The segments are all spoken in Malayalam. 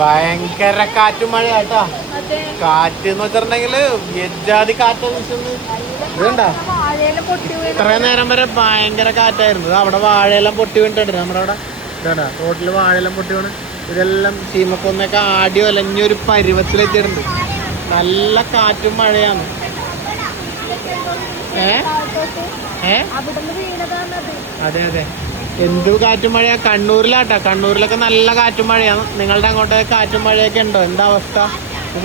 ഭയങ്കര കാറ്റും മഴയാട്ടാ. കാറ്റ് എന്ന് വെച്ചിട്ടുണ്ടെങ്കില് എജാതി കാറ്റ് ഇതുണ്ടാ. ഇത്രയും നേരം വരെ ഭയങ്കര കാറ്റായിരുന്നു. അവിടെ വാഴയെല്ലാം പൊട്ടി വീണിട്ടുണ്ട്. നമ്മുടെ അവിടെ ഇതാ റോഡില് വാഴയെല്ലാം പൊട്ടി വീണ്. ഇതെല്ലാം ചീമക്കൊന്നൊക്കെ ആടി ഒലഞ്ഞൊരു പരുവത്തിലെത്തിയിട്ടുണ്ട്. നല്ല കാറ്റും മഴയാണ്. അതെ അതെ, എന്ത് കാറ്റും മഴയാ. കണ്ണൂരിലാട്ടാ, കണ്ണൂരിലൊക്കെ നല്ല കാറ്റും മഴയാണ്. നിങ്ങളുടെ അങ്ങോട്ട് കാറ്റും മഴയൊക്കെ ഉണ്ടോ? എന്താ അവസ്ഥ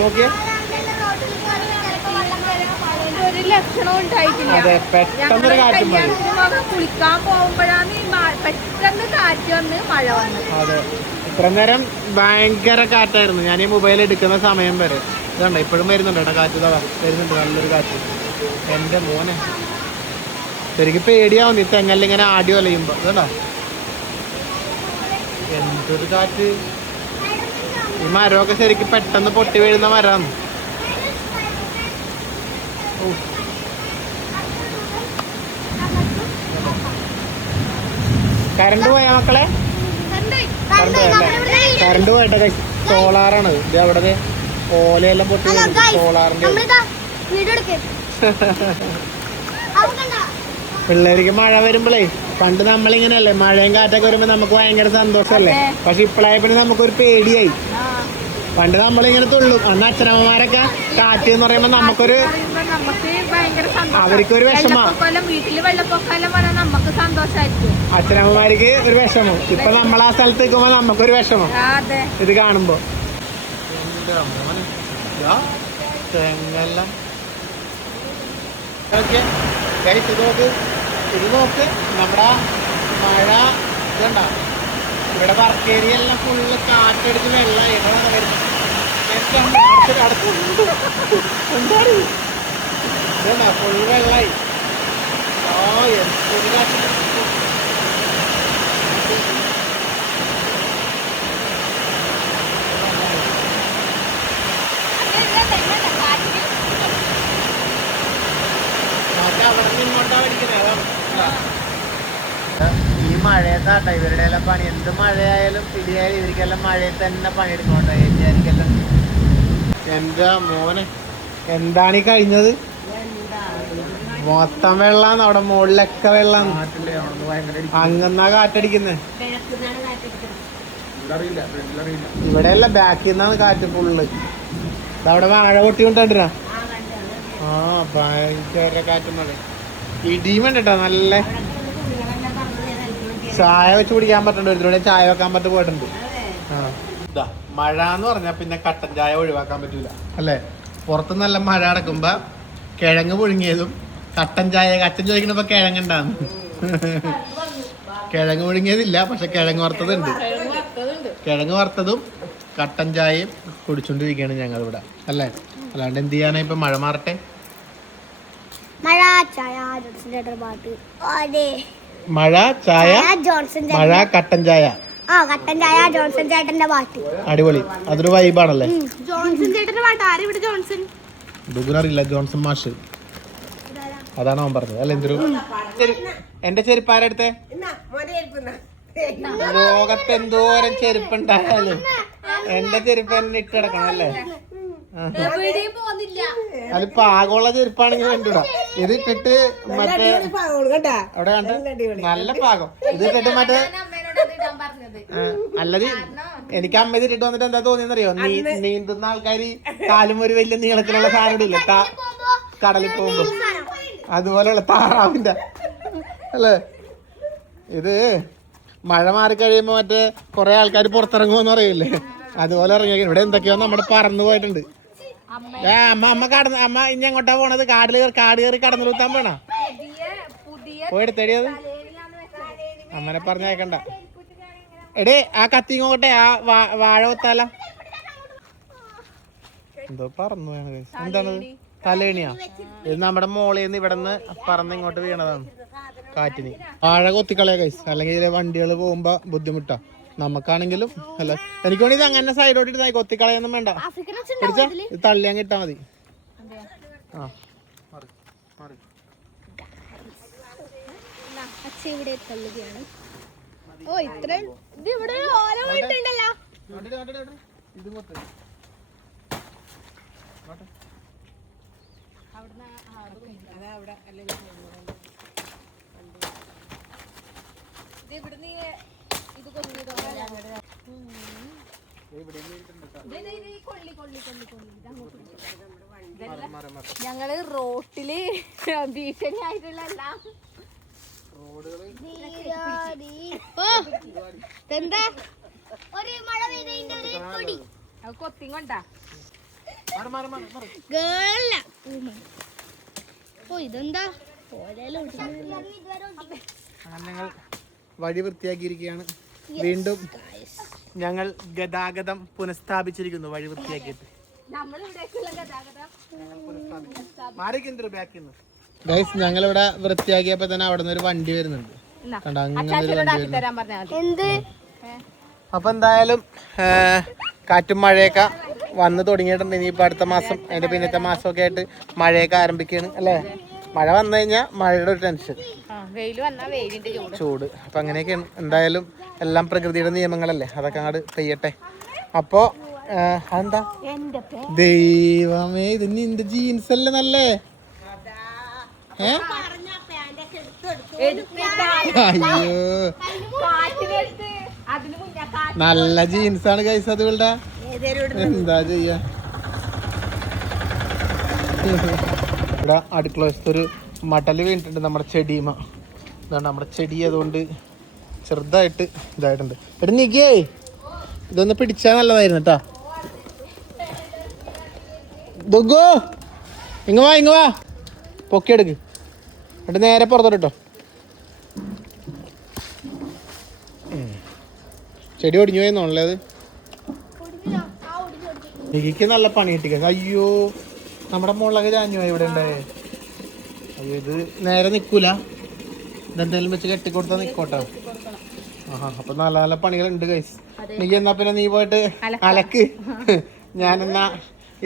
നോക്കിയേ. അതെ, പെട്ടെന്നൊരു കാറ്റും മഴ. കുളിക്കാൻ പോകുമ്പോഴാണ് പെട്ടെന്ന് കാറ്റ് വന്ന് മഴ വന്നു. അതെ, ഇത്ര നേരം ഭയങ്കര കാറ്റായിരുന്നു. ഞാൻ ഈ മൊബൈൽ എടുക്കുന്ന സമയം വരെ. ഇതുണ്ട്, ഇപ്പോഴും വരുന്നുണ്ട് കേട്ടോ കാറ്റ്. വരുന്നുണ്ട് നല്ലൊരു കാറ്റ്. എൻ്റെ മോനെ ശരിക്കും പേടിയാവും ഈ തെങ്ങലിങ്ങനെ ആടി വലയുമ്പോ. ഇതുണ്ടോ എന്തൊരു കാറ്റ്. ഈ മരമൊക്കെ ശരിക്കും പെട്ടെന്ന് പൊട്ടി വീഴുന്ന മരമാണ്. കറണ്ട് പോയാ മക്കളെ? കറണ്ട് പോയിട്ടെ. സോളാറാണ് ഇത്. അവിടെ ഓലയെല്ലാം പൊട്ടി സോളാറിന്റെ. പിള്ളേർക്ക് മഴ വരുമ്പോഴേ, പണ്ട് നമ്മളിങ്ങനെയല്ലേ മഴയും കാറ്റൊക്കെ വരുമ്പോ നമുക്ക് ഭയങ്കര സന്തോഷമല്ലേ. പക്ഷെ ഇപ്പോഴായപ്പോഴും നമുക്കൊരു പേടിയായി. പണ്ട് നമ്മളിങ്ങനെ തുള്ളും. അന്ന് അച്ഛനമ്മമാരൊക്കെ കാറ്റ് എന്ന് പറയുമ്പോ നമുക്കൊരു അവർക്കൊരു വിഷമം, അച്ഛനമ്മമാർക്ക് ഒരു വിഷമം. ഇപ്പൊ നമ്മൾ ആ സ്ഥലത്ത് നിൽക്കുമ്പോ നമുക്കൊരു വിഷമം ഇത് കാണുമ്പോ. തെങ്ങെല്ലാം ഇത് നോക്ക്. നമ്മുടെ മഴ ഇതുണ്ട. ഇവിടെ വർക്കേരിയെല്ലാം ഫുള്ള് കാറ്റടിച്ച് വെള്ളമായി. ഇതുണ്ട ഫുള്ള് വെള്ളമായി. എന്തൊരു കാറ്റ്. അവിടെ നിന്ന് ഇങ്ങോട്ടാ പഠിക്കുന്നത്. ഈ മഴയത്താട്ടോ ഇവരുടെ എല്ലാം പണി. എന്ത് മഴയായാലും പിടിയായാലും ഇവർക്കെല്ലാം മഴയത്ത് തന്നെ പണിയെടുക്കണോട്ടോ. എനിക്കെല്ലാം എന്താ മോനെ, എന്താണ് ഈ കഴിഞ്ഞത്? മൊത്തം വെള്ളാന്ന്. അവിടെ മുകളിലൊക്കെ വെള്ളം. അങ്ങന്നാ കാറ്റടിക്കുന്നത്. ഇവിടെയല്ല, ബാക്കിൽ നിന്നാണ് കാറ്റ് ഫുള്ള്. അവിടെ വാഴ പൊട്ടി കൊണ്ടിട്ടാ. ആ ഭയങ്കര കാറ്റും മഴ. ഇടിയും വേണ്ടട്ടോ. നല്ല ചായ വെച്ച് കുടിക്കാൻ പറ്റണ്ട. ഒരുത്തിലൂടെ ചായ വെക്കാൻ പറ്റി പോയിട്ടുണ്ട്. ആ ഇതാ മഴ എന്ന് പറഞ്ഞാൽ പിന്നെ കട്ടൻ ചായ ഒഴിവാക്കാൻ പറ്റൂല അല്ലേ. പുറത്ത് നല്ല മഴ നടക്കുമ്പോ കിഴങ്ങ് പുഴുങ്ങിയതും കട്ടൻ ചായ. അച്ഛൻ ചോദിക്കണപ്പോ കിഴങ്ങുണ്ടാന്ന്. കിഴങ്ങ് പുഴുങ്ങിയതില്ല, പക്ഷെ കിഴങ്ങ് വറുത്തതുണ്ട്. കിഴങ്ങ് വറുത്തതും കട്ടൻ ചായയും കുടിച്ചോണ്ടിരിക്കുകയാണ് ഞങ്ങളിവിടെ അല്ലേ. അല്ലാണ്ട് എന്ത് ചെയ്യാനാ. ഇപ്പൊ മഴ മാറട്ടെ. മഴ ചായ മഴ കട്ടൻ ചായ. കട്ടൻ ചായ ജോൺസൺ ചേട്ടന്റെ പാട്ട് അടിപൊളി. അതൊരു വൈബാണല്ലേ. ജോൺസൺ ചേട്ടന്റെ പാട്ട് ആരും ഇവിടെ ജോൺസൺ അറിയില്ല. ജോൺസൺ മാഷ് അതാണ് അവൻ പറഞ്ഞത് അല്ല. എന്തൊരു എന്റെ ചെരുപ്പ് ആരെടുത്തേ? ലോകത്ത് എന്തോരം ചെരുപ്പുണ്ടായാലും എന്റെ ചെരുപ്പ് തന്നെ ഇട്ട് കിടക്കണം അല്ലേ. അത് പാകമുള്ള ചെരുപ്പാണെങ്കിൽ കണ്ടുവിടാം. ഇത് ഇട്ടിട്ട് മറ്റേ അവിടെ കണ്ട് നല്ല പാകം. ഇത് ഇട്ടിട്ട് മറ്റേ അല്ലത് എനിക്ക് അമ്മ ഇതിട്ട് വന്നിട്ട് എന്താ തോന്നിയെന്നറിയോ? നീന്തുന്ന ആൾക്കാര് കാലും ഒരു വലിയ നീളത്തിലുള്ള സാധനം ഇല്ല കടലിൽ പോകുമ്പോ, അതുപോലെയുള്ള താറാവിന്റെ അല്ലേ. ഇത് മഴ മാറി കഴിയുമ്പോ മറ്റേ കൊറേ ആൾക്കാർ പുറത്തിറങ്ങുമെന്ന് പറയില്ലേ, അതുപോലെ ഇറങ്ങിയ ഇവിടെ എന്തൊക്കെയോ നമ്മുടെ പറന്നു പോയിട്ടുണ്ട്. അമ്മ കടന്ന് അമ്മ ഇനി എങ്ങോട്ടാ പോണത്? കാട് കയറി കടന്നു കൂത്താൻ പോണ പോയെടുത്തേടിയത്. അമ്മനെ പറഞ്ഞേക്കണ്ട. എടേ ആ കത്തിങ്ങോട്ടെ, ആ വാഴ കൊത്താല. എന്തോ പറന്നു എന്താണത്? തലേണിയാ? ഇത് നമ്മുടെ മോളിന്ന് ഇവിടെ നിന്ന് പറന്ന് ഇങ്ങോട്ട് വീണതാണ് കാറ്റിന്. വാഴ കൊത്തിക്കളയാ കൈസ്, അല്ലെങ്കിൽ ഇതിലെ വണ്ടികൾ പോകുമ്പോ ബുദ്ധിമുട്ടാ നമുക്കാണെങ്കിലും. അല്ല എനിക്ക് വേണ്ടി ഇത് അങ്ങനെ സൈഡോട്ട് ഇട്ട് കൊത്തിക്കളയൊന്നും വേണ്ട. പിടിച്ചാ ഇത് തള്ളി അങ്ങ് ഇട്ടാ മതി. ആ ഇത് മൊത്തം ഞങ്ങള് റോട്ടില് ഭീഷണിയായിട്ടുള്ള എല്ലാം എന്താ ഒരു മഴ പെയ്തതിന്റെ ഒരു പൊടി കൊത്തിങ് കൊണ്ടാ ഗേള ഓ ഇതെന്താ അങ്ങനെ ഞങ്ങൾ വഴി വൃത്തിയാക്കിയിരിക്കുകയാണ്. വീണ്ടും ഞങ്ങൾ ഗതാഗതം പുനഃസ്ഥാപിച്ചിരിക്കുന്നു. വഴി വൃത്തിയാക്കിയിട്ട് ഗൈസ് ഞങ്ങളിവിടെ വൃത്തിയാക്കിയപ്പോ തന്നെ അവിടെ നിന്ന് ഒരു വണ്ടി വരുന്നുണ്ട്. കണ്ടോ, അങ്ങനെ ഒരു വണ്ടി വരുന്നുണ്ട്. എന്ത് അപ്പൊ എന്തായാലും കാറ്റും മഴയൊക്കെ വന്ന് തുടങ്ങിയിട്ടുണ്ട്. ഇനിയിപ്പോൾ അടുത്ത മാസം അതിന്റെ പിന്നത്തെ മാസമൊക്കെ ആയിട്ട് മഴയൊക്കെ ആരംഭിക്കുകയാണ് അല്ലേ. മഴ വന്നു കഴിഞ്ഞാൽ മഴയുടെ ഒരു ടെൻഷൻ, ചൂട്. അപ്പൊ അങ്ങനെയൊക്കെയാണ്. എന്തായാലും എല്ലാം പ്രകൃതിയുടെ നിയമങ്ങളല്ലേ, അതൊക്കെ അങ്ങോട്ട് പെയ്യട്ടെ. അപ്പോ അതെന്താ ദൈവമേ, ഇത് നിന്റെ ജീൻസ് അല്ലേ നല്ലേ? അയ്യോ നല്ല ജീൻസാണ് കൈസ് അതുകളുടെ. എന്താ ചെയ്യാ, ഇവിടെ അടുക്കള വശത്തൊരു മടല് വീണിട്ടുണ്ട് നമ്മുടെ ചെടിമ. ഇതാണ് നമ്മുടെ ചെടി, അതുകൊണ്ട് ചെറുതായിട്ട് ഇതായിട്ടുണ്ട്. എടാ നിക്കേ, ഇതൊന്ന് പിടിച്ചാൽ നല്ലതായിരുന്നു കേട്ടാ. ദുഗോ ഇങ്ങ് വാ പൊക്കിയെടുക്ക്. എന്നിട്ട് നേരെ പുറത്തോട്ടോ. ചെടി ഒടിഞ്ഞു പോയെന്നോണല്ലേ അത്. നികിക്ക് നല്ല പണി കിട്ടിക്ക. അയ്യോ നമ്മുടെ മുളക് ചാഞ്ഞു പോയി ഇവിടെ ഉണ്ടായേ. അയ്യോ ഇത് നേരെ നിക്കൂല, ഇതെന്തായാലും വെച്ച് കെട്ടിക്കൊടുത്താ നിക്കോട്ടെ. ആഹാ, അപ്പൊ നല്ല നല്ല പണികളുണ്ട് ഗൈസ്. നിക്ക് എന്നാ പിന്നെ നീ പോയിട്ട് അലക്ക്. ഞാനെന്നാ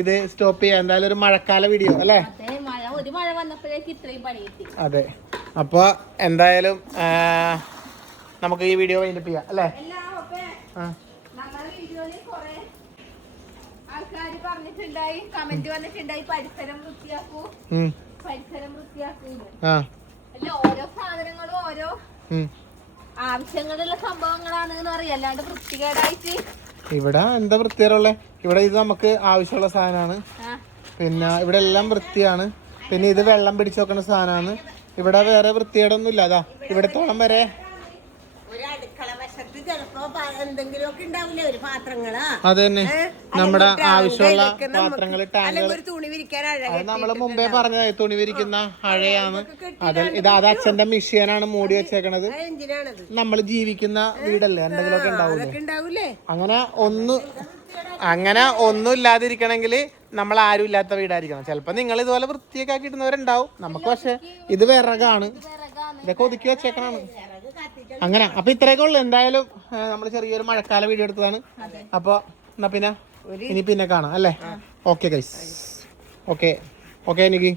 ഇത് സ്റ്റോപ്പ് ചെയ്യാം. എന്തായാലും ഒരു മഴക്കാല വീഡിയോ അല്ലേ. അതെ, അപ്പൊ എന്തായാലും നമുക്ക് ഈ വീഡിയോ വൈൻഡപ്പ് ചെയ്യാം അല്ലേ. ആൾക്കാര് പറഞ്ഞിട്ടുണ്ടായി, കമന്റ് വന്നിട്ടുണ്ടായി, പരിസരം വൃത്തിയാക്കൂ. ഓരോ സാധനങ്ങളും ഓരോ ആവശ്യങ്ങളുള്ള സംഭവങ്ങളാണ് അറിയാം, അല്ലാണ്ട് വൃത്തികേടായിട്ട് ഇവിടെ എന്താ വൃത്തികേടുള്ളേ. ഇവിടെ ഇത് നമുക്ക് ആവശ്യമുള്ള സാധനമാണ്. പിന്നെ ഇവിടെ എല്ലാം വൃത്തിയാണ്. പിന്നെ ഇത് വെള്ളം പിടിച്ചു വെക്കുന്ന സാധനമാണ്. ഇവിടെ വേറെ വൃത്തികേടൊന്നും ഇല്ല. അതാ ഇവിടത്തോളം വരെ അത് തന്നെ നമ്മുടെ ആവശ്യമുള്ള പാത്രങ്ങള്, ടാങ്കുകൾ. അത് നമ്മള് മുമ്പേ പറഞ്ഞതായി, തുണി വിരിക്കുന്ന അഴയാണ്. അത് അച്ഛന്റെ മിഷ്യനാണ് മൂടി വെച്ചേക്കണത്. നമ്മൾ ജീവിക്കുന്ന വീടല്ലേ, എന്തെങ്കിലുമൊക്കെ ഉണ്ടാവൂലേ. അങ്ങനെ ഒന്നും ഇല്ലാതിരിക്കണമെങ്കിൽ നമ്മൾ ആരും ഇല്ലാത്ത വീടായിരിക്കണം. ചിലപ്പോ നിങ്ങൾ ഇതുപോലെ വൃത്തിയൊക്കെ ആക്കി ഇടുന്നവരുണ്ടാവും. നമുക്ക് പക്ഷെ ഇത് വിറകാണ്, ഇതൊക്കെ ഒതുക്കി വെച്ചേക്കണാണ്. അങ്ങനെ അപ്പൊ ഇത്രയൊക്കെ ഉള്ളു. എന്തായാലും നമ്മൾ ചെറിയൊരു മഴക്കാല വീഡിയോ എടുത്തതാണ്. അപ്പൊ എന്നാ പിന്നെ ഇനി പിന്നെ കാണാം അല്ലേ. ഓക്കെ ഗൈസ്, ഓക്കെ എനിക്ക്.